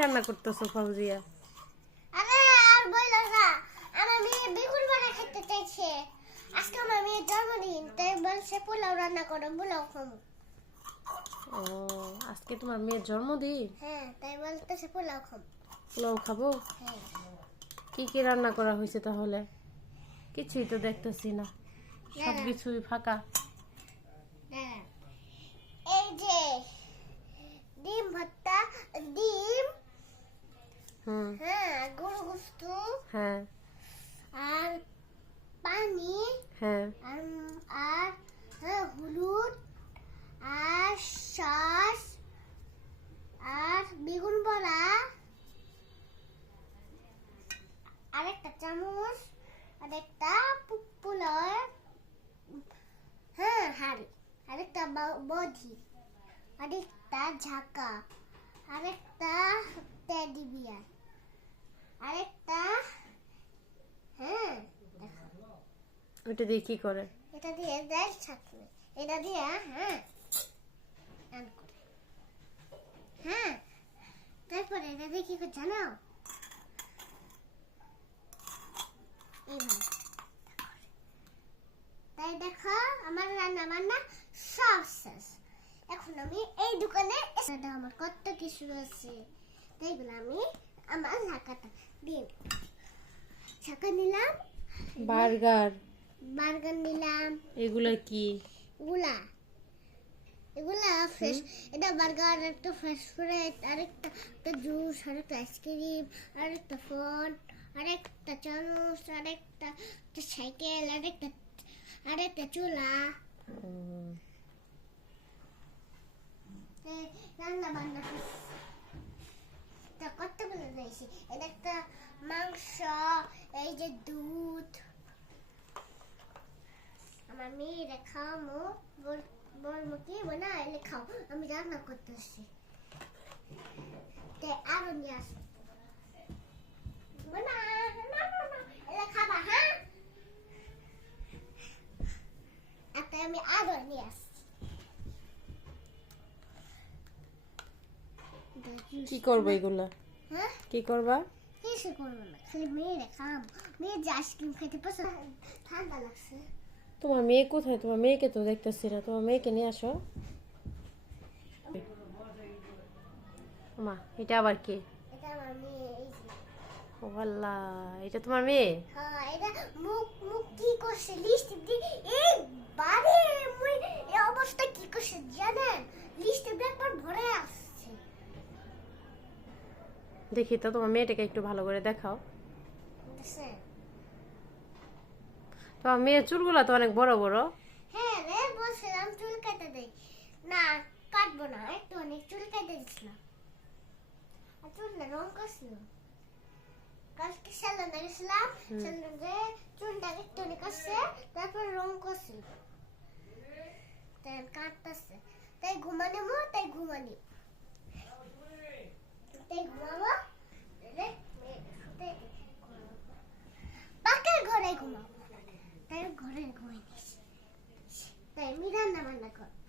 রান্না করতেছো ফাউজিয়া? আরে আর বইলো না আমার মেয়ে বেগুন বানা খেতে চাইছে। আজকে আমার মেয়ের জন্মদিন তাই বলছে পোলাও রান্না করো পোলাও খাব। ও আজকে তোমার মেয়ের জন্মদিন? হ্যাঁ তাই বলতেছে পোলাও খাব। পোলাও খাব? হ্যাঁ। কি কি রান্না করা হয়েছে তাহলে? কিছুই তো দেখতেছি না। সব কিছুই ফাঁকা। হ্যাঁ। এই যে ডিম ভর্তা ডিম হ্যাঁ গরু গুস্ত হ্যাঁ। আর পানি হ্যাঁ। আর আর হ্যাঁ হলুদ আর সস আর বেগুন বড়া আরেকটা চামচ আরেকটা পু- পোলাও হ্যাঁ হাড়ি আরেকটা ব- বধি আরেকটা ঝাঁকা আরেকটা টেডি বিয়ার আরেকটা হ্যাঁ দেখো ওইটা দিয়ে কি করে? এটা দিয়ে দেয় ছাকনি। এটা দিয়ে হ্যাঁ। হ্যাঁ। তারপরে এটা দিয়ে কি করে জানো? তাই দেখো আমার রান্না বান্না সব শেষ। এখন আমি এই দোকানে আমার কত কিছু আছে তাইগুলো আমি আমার ঢাকাটা দিয়ে ঢাকা নিলাম। বার্গার। বার্গার নিলাম। এগুলা কি? এগুলা। এগুলা ফ্রেশ এটা বার্গার একটা ফ্রেশ ফ্রাইড আরেকটা একটা জুস আরেকটা আইসক্রিম আরেকটা ফোন আরেকটা চামচ আরেকটা একটা সাইকেল আরেকটা আরেকটা চুলা। রান্না বান্না করছি। তা কতগুলো দিয়েছি এটা একটা মাংস এই যে দুধ। আমার মেয়েরা খাওয়ামো বলব কি না এলে খাও আমি রান্না করতেছি তাই আরও নিয়ে আসব না না না না এলে খাবা হ্যাঁ আর তাই আমি আরও নিয়ে আসছি কি করব এগুলা হ্যাঁ কি করবা কিছু করব না খালি মেয়েরা খাব মেয়ে যে আইসক্রিম খেতে পছন্দ ঠান্ডা লাগছে তোমার মেয়ে কোথায়? তোমার মেয়েকে তো দেখতেছি না। তোমার মেয়েকে নিয়ে আসো। মা এটা আবার কে? ও আল্লাহ এটা তোমার মেয়ে? হ্যাঁ মুখ মুখ কি করছে? লিস্ট দি এই বারে মুই এই অবস্থা কি করছে জানেন? লিস্ট একবার ভরে আসছে। দেখি তো তোমার মেয়েটাকে একটু ভালো করে দেখাও। দেখছেন? মেয়ের চুলগুলা তো অনেক বড় বড়। হ্যাঁ রে বলছিলাম চুল কেটে দেই। না কাটবো না একটু অনেক চুল কেটে দিছিলাম। আর চুলটা রং করছিল। কালকে স্যালনে গেছিলাম। স্যালনে চুলটা একটু অনেক করছে তারপর রং করছিল। তাই কাটতেছে। তাই ঘুমানি মো তাই ঘুমানি। তাই ঘুমাবো never in the cook.